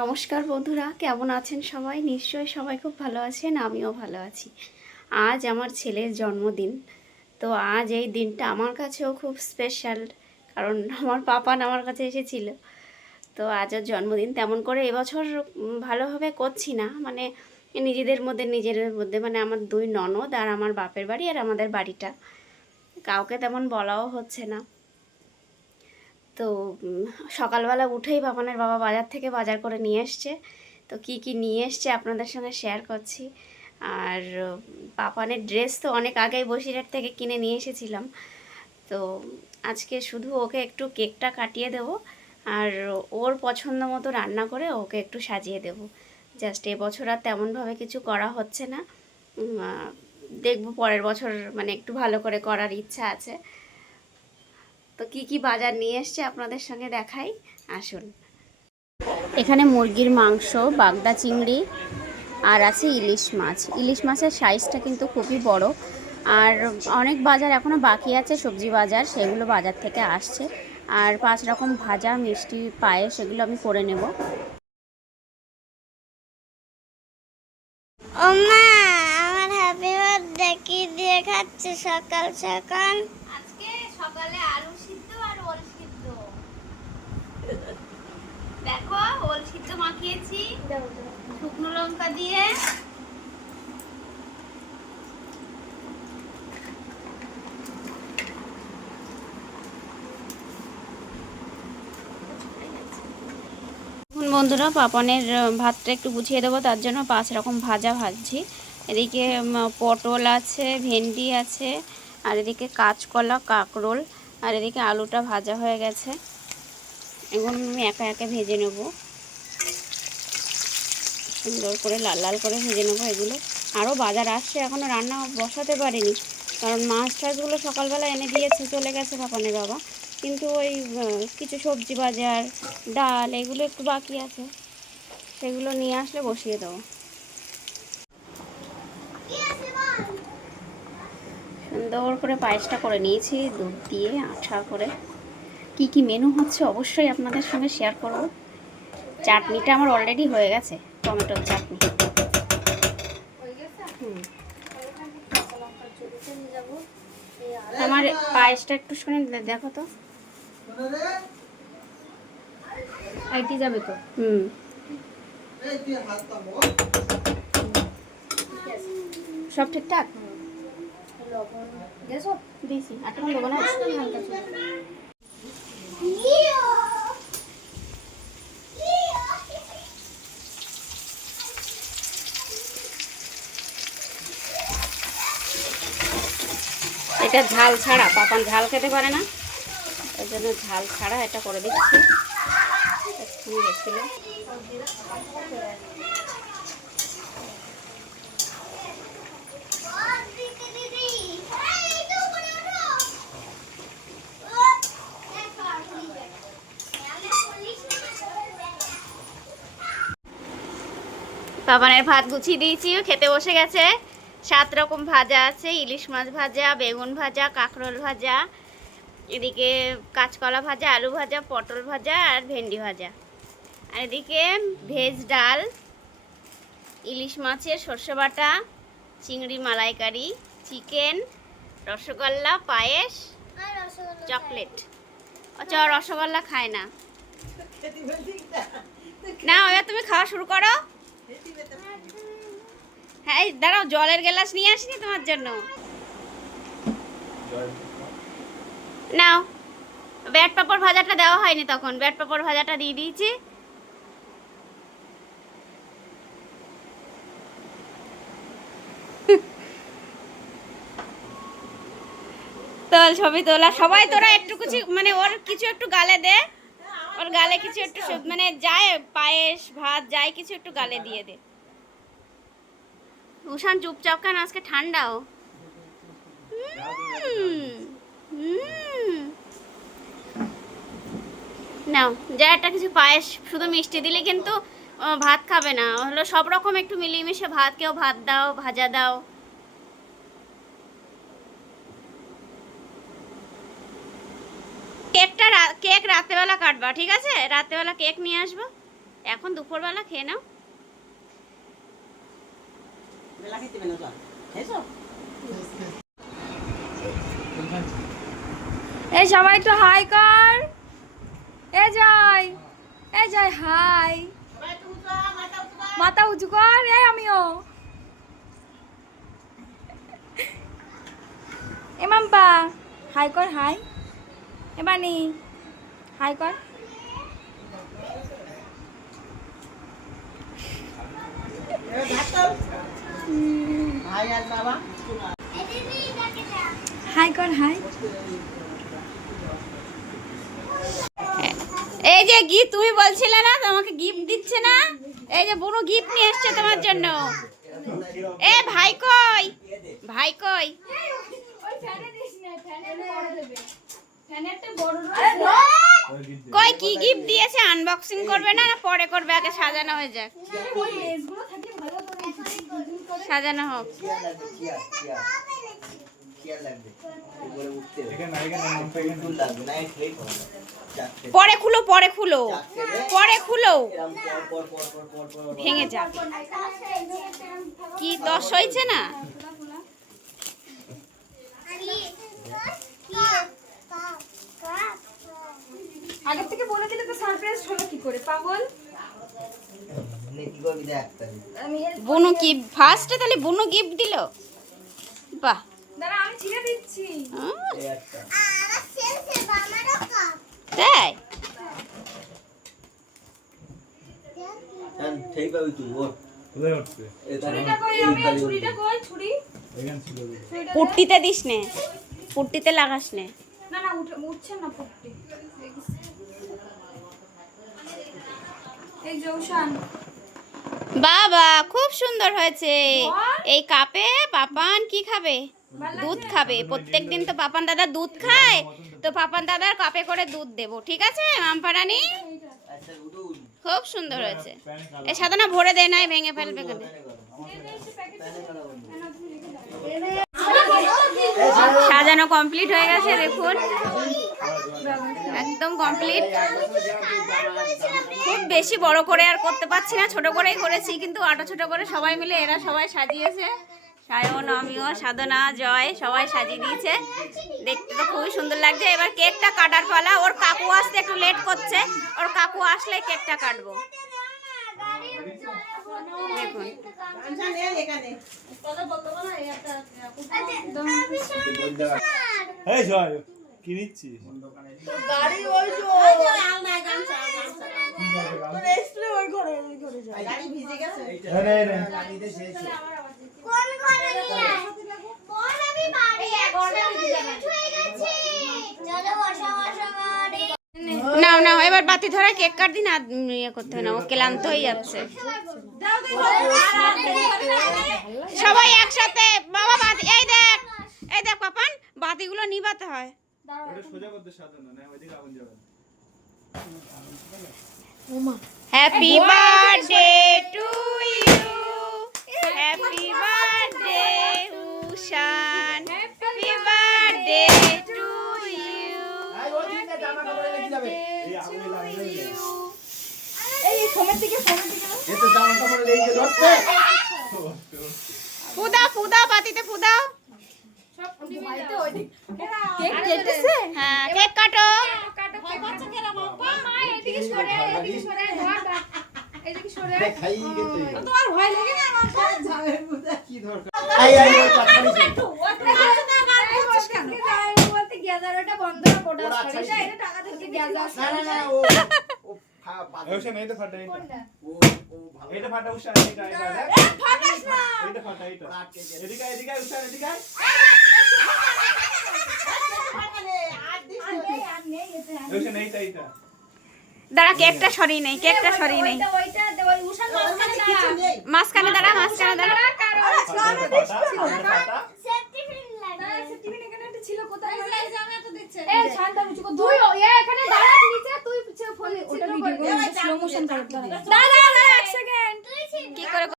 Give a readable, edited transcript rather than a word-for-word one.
নমস্কার বন্ধুরা, কেমন আছেন সবাই? নিশ্চয়ই সবাই খুব ভালো আছেন, আমিও ভালো আছি। আজ আমার ছেলের জন্মদিন। তো আজ এই দিনটা আমার কাছেও খুব স্পেশাল, কারণ আমার পাপান আমার কাছে এসেছিল। তো আজ ওর জন্মদিন তেমন করে এবছর ভালোভাবে করছি না, মানে নিজেদের মধ্যে মানে আমার দুই ননদ আর আমার বাপের বাড়ি আর আমাদের বাড়িটা, কাউকে তেমন বলাও হচ্ছে না। তো সকালবেলা উঠেই পাপানের বাবা বাজার থেকে বাজার করে নিয়ে এসছে। তো কি কি নিয়ে এসছে আপনাদের সঙ্গে শেয়ার করছি। আর পাপানের ড্রেস তো অনেক আগেই বসিরহাট থেকে কিনে নিয়ে এসেছিলাম। তো আজকে শুধু ওকে একটু কেকটা কাটিয়ে দেবো আর ওর পছন্দ মতো রান্না করে ওকে একটু সাজিয়ে দেবো। জাস্ট এবছর আর তেমনভাবে কিছু করা হচ্ছে না, দেখবো পরের বছর মানে একটু ভালো করে করার ইচ্ছা আছে। তো কি কি বাজার নিয়ে এসছে আপনাদের সঙ্গে দেখাই, আসুন। এখানে মুরগির মাংস, বাগদা চিংড়ি আর আছে ইলিশ মাছ। ইলিশ মাছের সাইজটা কিন্তু খুবই বড়। আর অনেক বাজার এখনও বাকি আছে, সবজি বাজার, সেগুলো বাজার থেকে আসছে। আর 5 রকম ভাজা, মিষ্টি, পায়েস, এগুলো আমি করে নেব। ওমা, আমার হ্যাপি বার্থডে কি দিয়ে খাচ্ছে সকাল সকাল? আজকে সকালে আলু সিদ্ধ আর ওল সিদ্ধ। দেখো, ওল সিদ্ধ মাখিয়েছি শুকনো লঙ্কা দিয়ে। বন্ধুরা, পাপনের ভাতটা একটু গুছিয়ে দেবো, তার জন্য 5 রকম ভাজা ভাজছি। এদিকে পটল আছে, ভেন্ডি আছে, আর এদিকে কাঁচকলা, কাঁকরোল, আর এদিকে আলুটা ভাজা হয়ে গেছে। এখন আমি একা একা ভেজে নেব, সুন্দর করে লাল লাল করে ভেজে নেবো এগুলো। আরও বাজার আসছে, এখনও রান্না বসাতে পারিনি, কারণ মাছ টাছগুলো সকালবেলা এনে দিয়েছে, চলে গেছে পাপনের বাবা। কিন্তু ওই কিছু সবজি বাজার, ডাল, এগুলো একটু বাকি আছে, সেগুলো নিয়ে আসলে বসিয়ে দেবো। সুন্দর করে পায়েসটা করে নিয়েছি দুধ দিয়ে আঠা করে। কি কি মেনু হচ্ছে অবশ্যই আপনাদের সঙ্গে শেয়ার করব। চাটনিটা আমার অলরেডি হয়ে গেছে, টমেটোর চাটনি। আমার পায়েসটা একটু শুনে দেখো তো, আইটি যাবে তো। সব ঠিকঠাক লবণ গেছো দিয়েছি, আর তখন দেবো না। হালকা ছিল। এটা ঝাল ছাড়া, পাপান ঝাল খেতে পারে না, ওই জন্য ঝাল ছাড়া এটা করে দিচ্ছি। একটু গেছিল। পাপানের ভাত গুছিয়ে দিয়েছি, ও খেতে বসে গেছে। 7 রকম ভাজা আছে, ইলিশ মাছ ভাজা, বেগুন ভাজা, কাঁকরোল ভাজা, এদিকে কাঁচকলা ভাজা, আলু ভাজা, পটল ভাজা আর ভেন্ডি ভাজা। আর এদিকে ভেজ ডাল, ইলিশ মাছের সর্ষে বাটা, চিংড়ি মালাইকারি, চিকেন, রসগোল্লা, পায়েস, চকলেট। আচ্ছা, রসগোল্লা খায় না। না, এবার তুমি খাওয়া শুরু করো। হ্যাঁ, দাঁড়াও, জলের গ্লাস নিয়ে আসিনি তোমার জন্য। নাও, ব্যাট পাপড় ভাজাটা দেওয়া হয়নি, তখন ব্যাট পাপড় ভাজাটা দিয়ে দিয়েছি। তোল, ছবি তোলা সবাই, তোরা একটু কিছু মানে ওর কিছু একটু গালে দে, ওর গালে কিছু একটু মানে যায়, পায়েস ভাত যায় কিছু একটু গালে দিয়ে দে। উষান চুপচাপ কেন, আজকে ঠান্ডাও। নাও, যা একটা কিছু পায়েস, শুধু মিষ্টি দিলে কিন্তু ভাত খাবে না, হলো সব রকম একটু মিলিয়ে ভাত, কেউ ভাত দাও, ভাজা দাও। কেক রাতেবেলা কাটবা, ঠিক আছে? রাতেবেলা কেক নিয়ে আসবো, এখন দুপুরবেলা খেয়ে নাও। এই সবাই একটু হাই কর। এ জয়, এ জয় হাই। মাথা উঁচু কর। এই আমিও। এ মাম্পা হাই কর, হাই। এ বানি হাই কর। হাই কর, হাই। এই যে গিফট তুমি বলছিলে না তোমাকে গিফট দিচ্ছে না, এই যে বুনু গিফট নিয়ে এসছে তোমার জন্য। এ ভাই কই, ভাই কই? কই কি গিফট দিয়েছে? আনবক্সিং করবে না পরে করবে? আগে সাজানো হয়ে যাক, সাজানো হোক। পরে খুলো, পরে খুলো, পরে খুলো, ভেঙে যাবে। কি দশ হয়েছে না? আগের থেকে বলে দিলে তো সারপ্রাইজ হলো কি করে পাগল। বুনু কি ফার্স্টে তাহলে বুনু গিফট দিল? বাহ, দাঁড়া আমি ছিঁড়ে দিচ্ছি। তাই ছুরিটা কই? আমি ছুরিটা কই? ছুরি পুট্টিতে দিস নে, পুট্টিতে লাগাস নে। না না উঠছে না পুট্টি। এই জৌশান বাবা খুব সুন্দর হয়েছে। এই কাপে পাপান কি খাবে? দুধ খাবে। প্রত্যেকদিন তো পাপান দাদা দুধ খায়, তো পাপান দাদার কাপে করে দুধ দেবো, ঠিক আছে মাম্পা রানী? খুব সুন্দর হয়েছে। এই সাধনা ভরে দেয় নাই, ভেঙে ফেলবে কেন? সাজানো কমপ্লিট হয়ে গেছে, দেখুন একদম কমপ্লিট। খুব বেশি বড় করে আর করতে পারছি না, ছোট করেই করেছি, কিন্তু আটো ছোট করে সবাই মিলে এরা সবাই সাজিয়েছে। সায়ন, আমিও, সাধনা, জয় সবাই সাজিয়ে দিয়েছে। দেখতে তো খুবই সুন্দর লাগছে। এবার কেকটা কাটার পালা। ওর কাকু আসতে একটু লেট করছে, ওর কাকু আসলে কেকটা কাটবো। দেখুন কি নিচ্ছিস? নাও নাও, এবার বাতি ধরে কেক কাট দিন। আর ইয়ে করতে হয় না, ও ক্লান্ত হয়ে যাচ্ছে। সবাই একসাথে বাবা বাতি, এই দেখ, এই দেখ পাপান, বাতিগুলো নিভাতে হয়। Happy birthday to you, happy birthday Ushan, happy birthday to you. ফুদা ফুদা, বাতিতে ফুদাও। হ্যাঁ কেক কাটো। দাঁড়া, কেকটা সরিয়ে নেই, কেকটা সরিয়ে নেই। মাঝখানে দাঁড়া, মাঝখানে দাঁড়া। ছিল কোথায়? এই শান্ত তুই এখানে দাঁড়া, নিচে তুই ফোনে ওটা ভিডিও করে স্লো মোশন কর। দাঁড়া